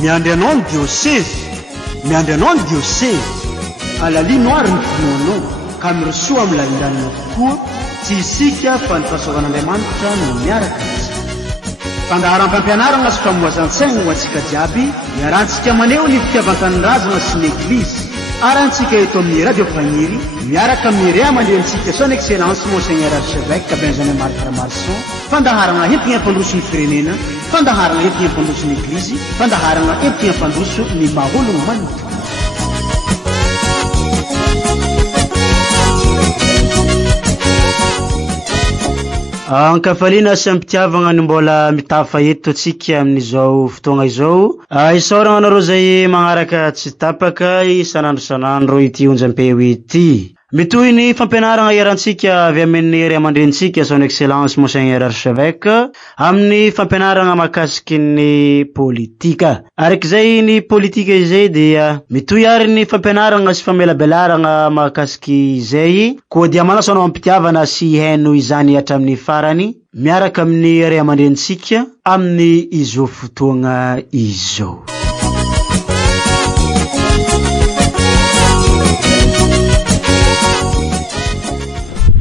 miandry anao ny diocèse, miandry anao ny diocèse, alalino ary ny finoanao ka mirosoa amin'ny lalindanina tokoa, tsy isika fa ny fahasoavan'Andriamanitra no miaraka atsika. Fandaharam-pampianarana sy famoazan-tsaina ho antsika jiaby, miarantsika maneho ny fitiavan-tanindrazana sy ny eglizy. Arantsika eto amin'ny radio fagniry miaraka amin'ny rea mandrentsika son excellence monseigneur archevêque Benjamin Marc Ramarson, fandaharana entina ampandroso ny firenena, fandaharana entina ampandroso ny eglizy, fandaharana entina ampandroso ny mahologno manokana. Ankafaliana sy ampitiavagna ny mbola mitafa eto atsika amin'izao fotoagna izao. Isaoragna anareo zay magnaraka tsy tapaka isanandro ity onjam-peo ity. Mitohy ny fampianarana iarantsika avy amin'ny ray aman-drentsika son excellence monseigneur archevêque amin'ny fampianarana mahakasiky ny politika. Arak'izay ny politika izay dia mitohy ary ny fampianarana sy famelabelarana mahakasiky izay, koa dia manasa anao ampitiavana sy haino izany hatramin'ny farany miaraka amin'ny ray aman-drentsika amin'ny izao fotoagna izao.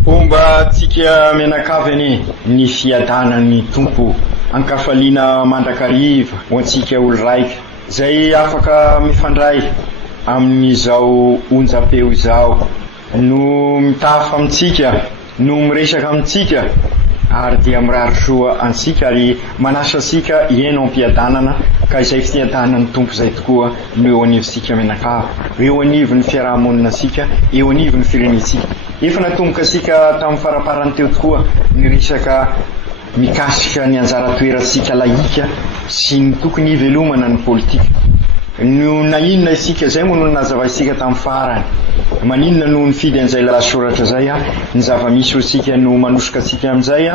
Fomba tsika menakavany ny fiadanan'ny tompo ankafaliana mandrakariva ho antsika olo raika zay afaka mifandray amin'izao onjam-peo izao, no mitafa amintsika, no miresaka amintsika ary dia mirary soa antsika ary manasa antsika ieno am-piadanana ka izay fiadanan'ny tompo zay tokoa no eo anivontsika menakava, eo anivon'ny fiarahamonina sika, eo anivon'ny firenetsika. Efa natomboka sika tamin'ny faraparany teo tokoa ny resaka mikasika ny anjara toeratsika laika sy ny tokony ivelomana ny politika. No naninona isika zay moa no nazavaisika tamin'ny farany, maninona no nifidy an'izay lasoratra zay ny zava-misy isika no manosika atsika amin'izay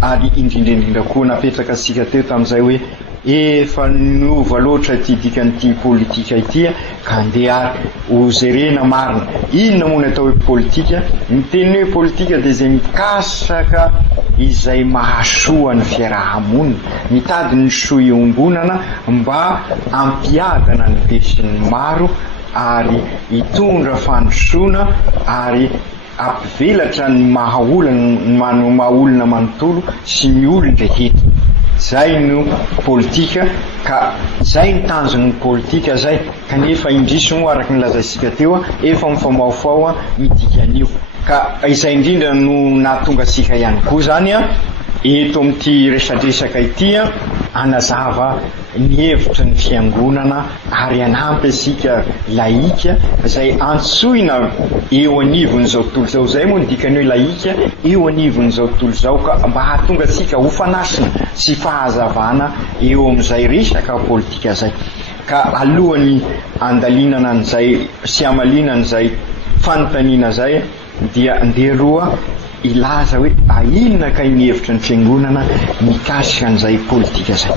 ary indrindrindrindra koa napetraka sika teo tamin'izay hoe efa nova loatra ity dikan'ity politika ity ka andeha ho jerena marina inona moa ny atao hoe politika. Ny teny hoe politika dia izay mikasaka izay mahasoa ny fiarahamonina, mitady ny soa iombonana mba ampiadana ny besin'ny maro ary hitondra fandrosoana ary ampivelatra ny mahaolona manontolo sy ny olona rehetra. Zay no politika, ka zay ny tanjon'ny politika zay, kanefa indrisy moa araka ny lazaisika teo efa mifamaofao midikan'io, ka izay indrindra no nahatonga sika ihany koa zany eto amin'ity resadresaka ity anazava ny hevitry ny fiangonana ary anampy asika laika zay antsoina eo anivon'izao tontolo zao. Zay moa ny dikany hoe laika eo anivon'izao tontolo zao, ka mba hahatonga sika ho fanasina sy fahazavana eo amin'izay resaka politika zay. Ka alohan'ny andalinana an'izay sy amalinana an'izay fanontaniana zay dia andeha aloha ilaza hoe inona ka ny hevitry ny fiangonana mikasika an'izay politika zay.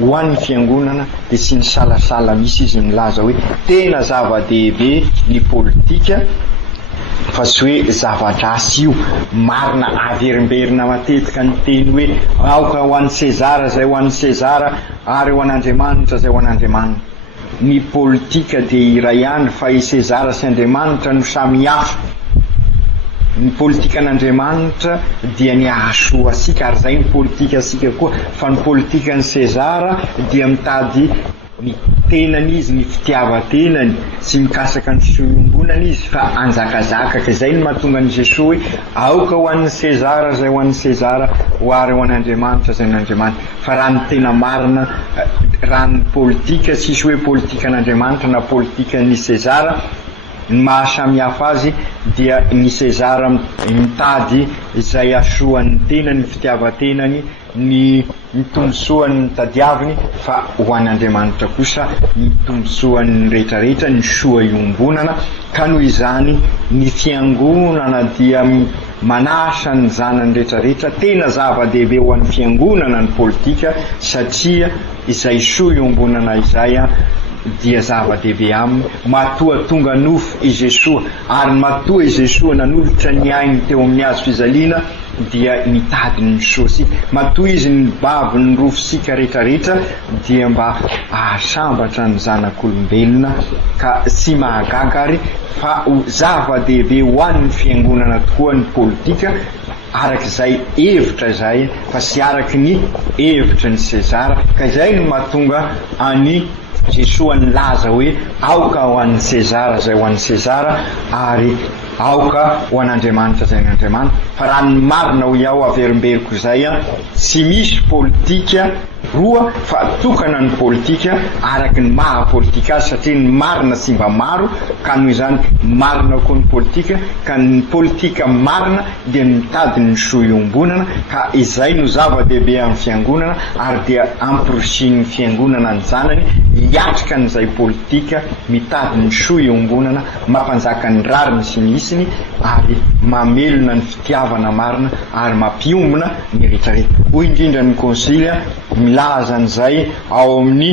Ho an'ny fiangonana dia sy ny salasala misy izy milaza hoe tena zava-dehibe ny politika fa sy hoe zava-drasy io. Marina averimberina matetika ny teny hoe aoka ho an'ny Sezara zay ho an'ny Sezara ary ho an'Andriamanitra zay ho an'Andriamanitra. Ny politika dia iray ihany fa i Sezara sy Andriamanitra no samy hafa. Ny politika an'Andriamanitra dia ny ahasoa asika ary zay ny politika asika koa, fa ny politika ny Sezara dia mitady ny tenany izy, ny fitiavan-tenany sy mikasaka ny soiombonany izy, fa anjakazakaka. Zay ny mahatonga ny Jesosy hoe aoka ho an'ny Sezara zay ho an'ny Sezara ary ho an'Andriamanitra zay n'Andriamanitra. Fa raha ny tena marina, raha ny politika sisy hoe politika an'Andriamanitra na politika ny Sezara, ny mahasamihafa azy dia ny Sezara mitady izay asoan'ny tenany, ny fitiavan-tenany, ny tombosoan'ny tadiaviny, fa ho an'Andriamanitra kosa ny tombosoan'ny rehetrarehetra, ny soa iombonana. Ka noho izany ny fiangonana dia manasa ny zanany rehetrarehetra, tena zava-dehibe ho an'ny fiangonana ny politika, satria izay soa iombonana izay dia zava-dehibe aminy. Matoa tonga nofo i Jesosy ary matoa i Jesosy nanolotra ny ainy teo amin'ny hazo fizaliana dia mitady ny sosika matoy izy ny bavy ny rofosika rehetrarehetra dia mba ahasambatra ny zanak'olombelona ka sy mahagagary fa zava-dehibe ho an'ny fiangonana tokoa ny politika arak'izay hevitra zay fa sy araky ny hevitra ny Sezara ka izay no mahatonga any Jesoa ny laza hoe aoka ho an'ny Sezara zay ho an'ny Sezara ary aoka ho an'Andriamanitra zay n'Andriamanitra fa raha ny marina ho iaho averimberiko zay tsy misy politika roa fa tokana ny politika araky ny maha politika azy satria ny marina tsy mba maro ka noho izany marina koa ny politika ka ny politika marina dia mitady ny soa iombonana ka izay no zava-dehibe amin'ny fiangonana ary dia ampirosian'ny fiangonana ny zanany hiatrika n'izay politika mitady ny soa iombonana mampanjaka ny rariny sy ny isiny ary mamelona ny fitiavana marina ary mampiombona ny rehetrarehetra hoy indrindra ny konsilia milaza an'izay ao amin'ny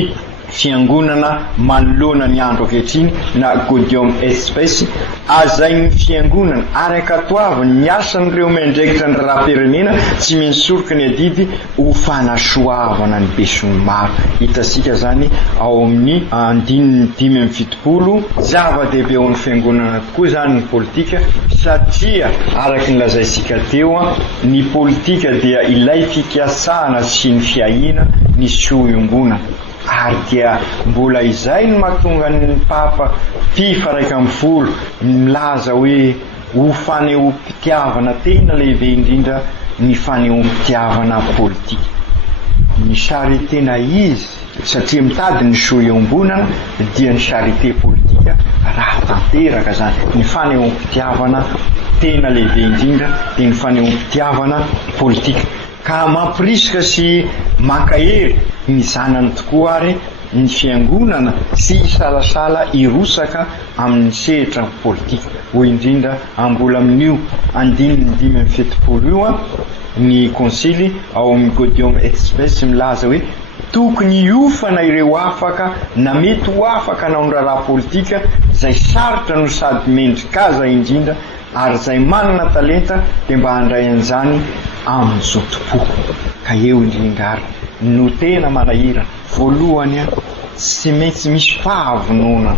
fiangonana manoloana ny andro ankehitriny na Gaudium et Spes azain'ny fiangonana arakatoavy ny asan'ireo mendraikitra ny raha-pirenena tsy mensoroka ny adidy ho fanasoavana ny be sy ny maro hitasika zany ao amin'ny 5:70 zava-dehibe ao amin'ny fiangonana tokoa zany ny politika satria araky ny lazaisika teo ny politika dia ilay fikasana sy ny fiahina ny soa iombonana ary dia mbola izay no mahatonga ny papa Pio 11 milaza hoe ho fanehoam-pitiavana tena lehibe indrindra ny fanehoam-pitiavana politika ny charité na izy satria mitady ny soa iombonana dia ny charité politika raha tanteraka zany ny fanehoam-pitiavana tena lehibe indrindra dia ny fanehoam-pitiavana politika ka mampirisika sy mankahery ny zanany tokoa ary ny fiangonana sy salasala irosaka amin'ny sehatra politika hoy indrindra ambola amin'io 5:70 io ny konsily ao amin'ny Gaudium et Spes milaza hoe tokony hiofana ireo afaka na mety ho afaka hanao ny raharaha politika zay sarotra no sady mendrikaza indrindra ary zay manana talenta dia mba handray an'izany amin'izao tokoa ka eo indrindra ary no tena manahirana voalohany tsy maintsy misy fahavonona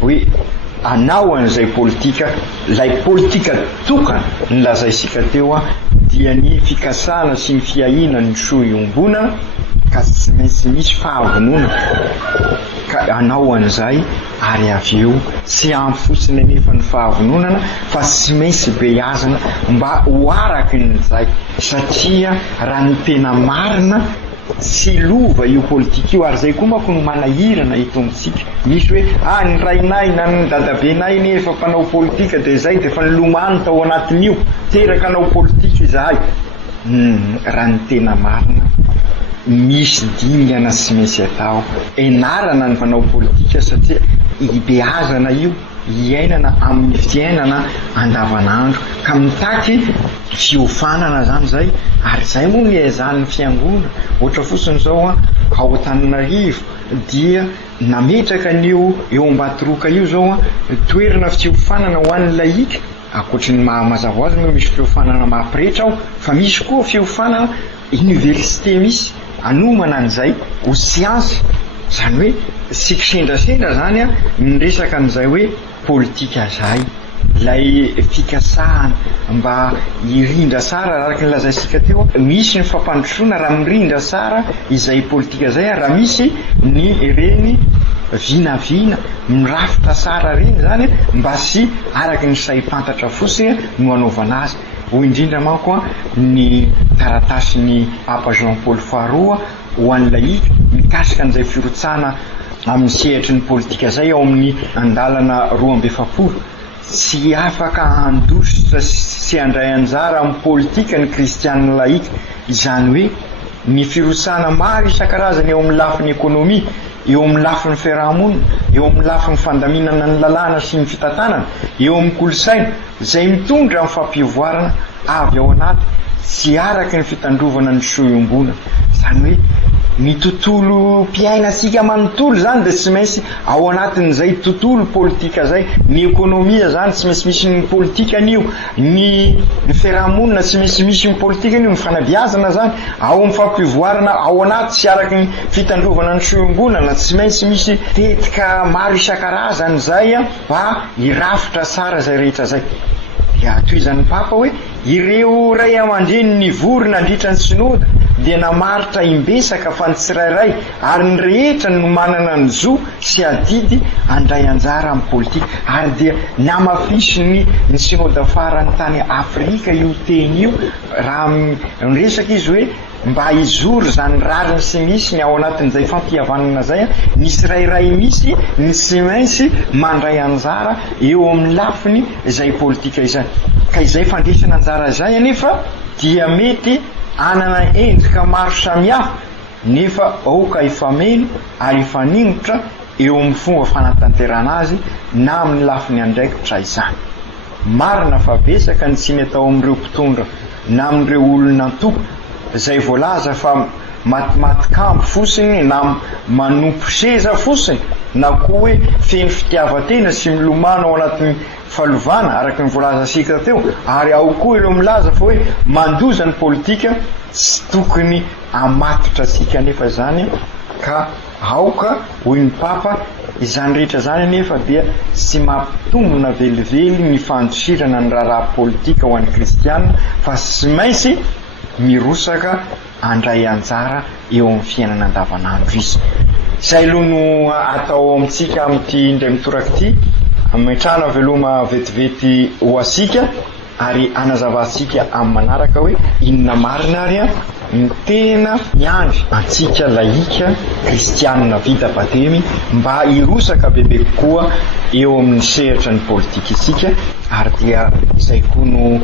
hoe anao an'izay politika lay politika tokana ny lazaisika teo dia ny fikasana sy ny fiahina ny soa iombonana ka tsy maintsy misy fahavonona ka anao an'izay ary avy eo tsy ampy fotsiny anefa ny fahavononana fa tsy maintsy beazana mba ho araky n'izay satria raha ny tena marina tsy lova io politika io ary zay koa manko no manahirana eto amintsika misy hoe ny rainay na ny dadabenay nefa mpanao politika dia zay dia fa nilomany tao anatin'io teraka anao politika izahay raha ny tena marina misy dingana sy maintsy atao enarana ny mpanao politika satria ibeazana io iainana amin'ny fiainana andavanandro ka mitaky fiofanana zany zay ary zay moa ny aizan'ny fiangonana ohatra fotsiny zao ao Antananarivo dia nametraka an'io eo Ambatoroka io zao toerana fiofanana ho an'ny laika akoatry ny mazava ho azy moa misy fiofanana mahampirehitra ao fa misy koa fiofanana université misy anomana an'izay ho siansy zany hoe sikisendrasendra zany ny resaka an'izay hoe politika zay lay fikasahana mba hirindra tsara araky ny lazaisika teo misy ny fampandrosoana raha mirindra tsara izay politika zay raha misy ny reny vinavina mirafitra tsara reny zany mba sy araky ny saim-pantatra fotsiny no anaovana azy ho indrindra manko ny taratasy Papa Jean Paul Faharoa ho an'ny laika mikasika an'izay firotsana amin'ny sehatry ny politika zay ao amin'ny andalana 12 tsy afaka handositra sy handray anjara amin'ny politika ny kristianina laika izany hoe ny firotsana maro isan-karazany eo amin'ny lafiny ekonomia eo amin'ny lafiny fiarahamonina eo amin'ny lafiny fandaminana ny lalàna sy ny fitantanana eo amin'ny kolosaina izay mitondra amin'ny fampivoarana avy ao anaty tsy araky ny fitandrovana ny soa iombonana zany hoe ny tontolo mpiainasika manontolo zany de tsy maintsy ao anatin'izay tontolo politika zay, ny ekonomia zany tsy maintsy misy ny politika an'io, ny fiarahamonina tsy maintsy misy ny politika an'io, ny fanabeazana zany ao amin'ny fampivoarana ao anaty sy araky ny fitandrovana ny fiangonana tsy maintsy misy tetika maro isan-karazany zay mba hirafitra tsara zay rehetra zay. Dia toizan'ny papa hoe ireo ray aman-dreny ny vory nandritra ny synody dia namaritra imbesaka fa ny tsirairay ary ny rehetra no manana ny zo sy adidy andray anjara amin'ny politika ary dia namafisy ny synody farany tany Afrika io teny io raha miresaka izy hoe mba hizory zany rariny sy misy ny ao anatin'izay fampihavanana zay ny tsirairay misy ny tsy maintsy mandray anjara eo amin'ny lafiny izay politika izany. Ka izay fandresana anjara zay anefa dia mety anana endrika maro samihafa nefa aoka ifameno ary ifanimotra eo amin'ny fomba fanatanterana azy na amin'ny lafiny andraikitra izany. Marina fa besaka ny tsy atao amin'ireo mpitondra na amin'ireo olona antoko izay voalaza fa matimaty-kambo fotsiny na manompo seza fotsiny na koa hoe feno fitiavan-tena sy milomano ao anatin'ny falovana araky ny voalaza sika teo, ary ao koa ireo milaza fa hoe mandoza ny politika tsy tokony amatotra atsika nefa zany ka aoka hoy ny papa izany rehetra zany nefa dia tsy mampitombona velively ny fandosirana ny raharaha politika ho an'ny kristianina fa tsy maintsy mirosaka andray anjara eo amin'ny fiainana andavanandro izy. Zay aloha no atao amintsika amin'ity indray mitoraka ity, ametrahana veloma vetivety ho asika ary anazavantsika amin'ny manaraka hoe inona marina ary ny tena miandry antsika laika kristianina vita batemy mba hirosaka bebe kokoa eo amin'ny sehatra ny politika isika ary dia izay koa no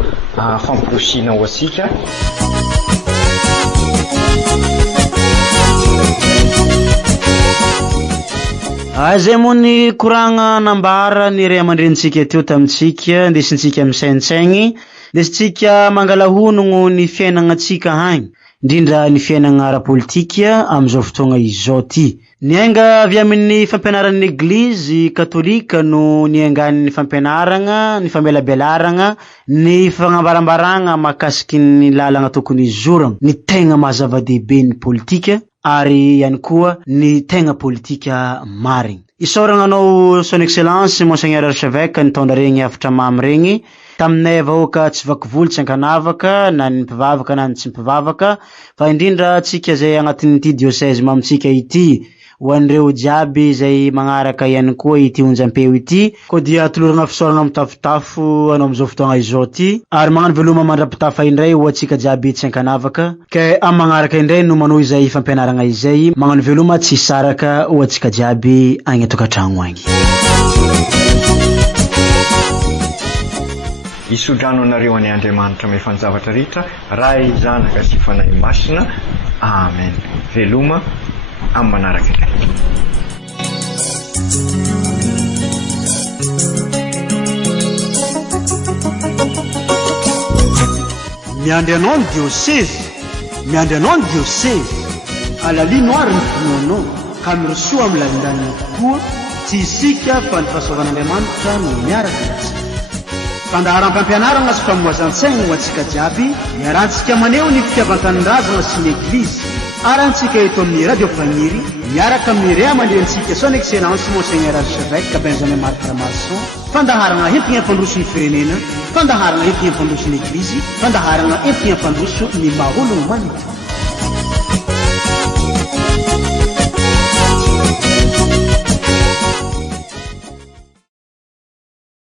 famporosina ho asika. Zay moa ny koragna nambara ny ray aman-drenitsika teo tamintsika, ndesintsika misaintsaigny, ndesintsika mangala honogno ny fiainagnatsika hagny, indrindra ny fiainagna ara-politika amin'izao fotoagna izao ty. Niainga avy amin'ny fampianaran'ny Eglizy Katolika no niaingan'ny fampianaragna, ny famelabelaragna, ny fagnambarambaragna mahakasiky ny lalagna tokony izoragna, ny tegna mahazava-dehibe ny politika ary ihany koa ny tegna politika marigny. Isaoragna anao son excellence Monseigneur Archevêque nitondra regny hafatra mamy regny taminay vahoaka tsy vakivoly tsy ankanavaka na ny mpivavaka na ny tsy mpivavaka fa indrindra atsika zay agnatin'ity diocèse mamitsika ity ho an'ireo jiaby zay magnaraka ihany koa ity onjam-peo ity koa dia toloragna fisaoragna mitafotafo anao am'izao fotoagna izao ty ary magnano veloma mandrapitafa indray ho atsika jiaby tsy ankanavaka ke amin'ny magnaraka indray no manao izay fampianaragna izay magnano veloma tsy saraka ho atsika jiaby agny atokantragno agny. Isodrano anareo any Andriamanitra may fanjavatra rehetra ray zanaka sy fanahy masina. Amen. Veloma amin'ny manaraka indray. Miandry anao ny diocèse, miandry anao ny diocèse, alalino ary ny finoanao ka mirosoa amin'ny lalindanina tokoa tsy isika fa ny fahasoavan'Andriamanitra no miaraka atsika. Fandaharam-pampianarana sy famoazan-tsaigny ho antsika jiaby, miarantsika maneho ny fitiavan-tanindrazana sy ny Eglizy. Arantsika eto amin'ny radio fagniry miaraka amin'ny ray aman-drenitsika son excellence Monseigneur Archevêque Benjamin Marc Ramasson, fandaharana entigny ampandroso ny firenena, fandaharana entigny ampandroso ny Eglizy, fandaharana entigny ampandroso ny maha ologno manontolo.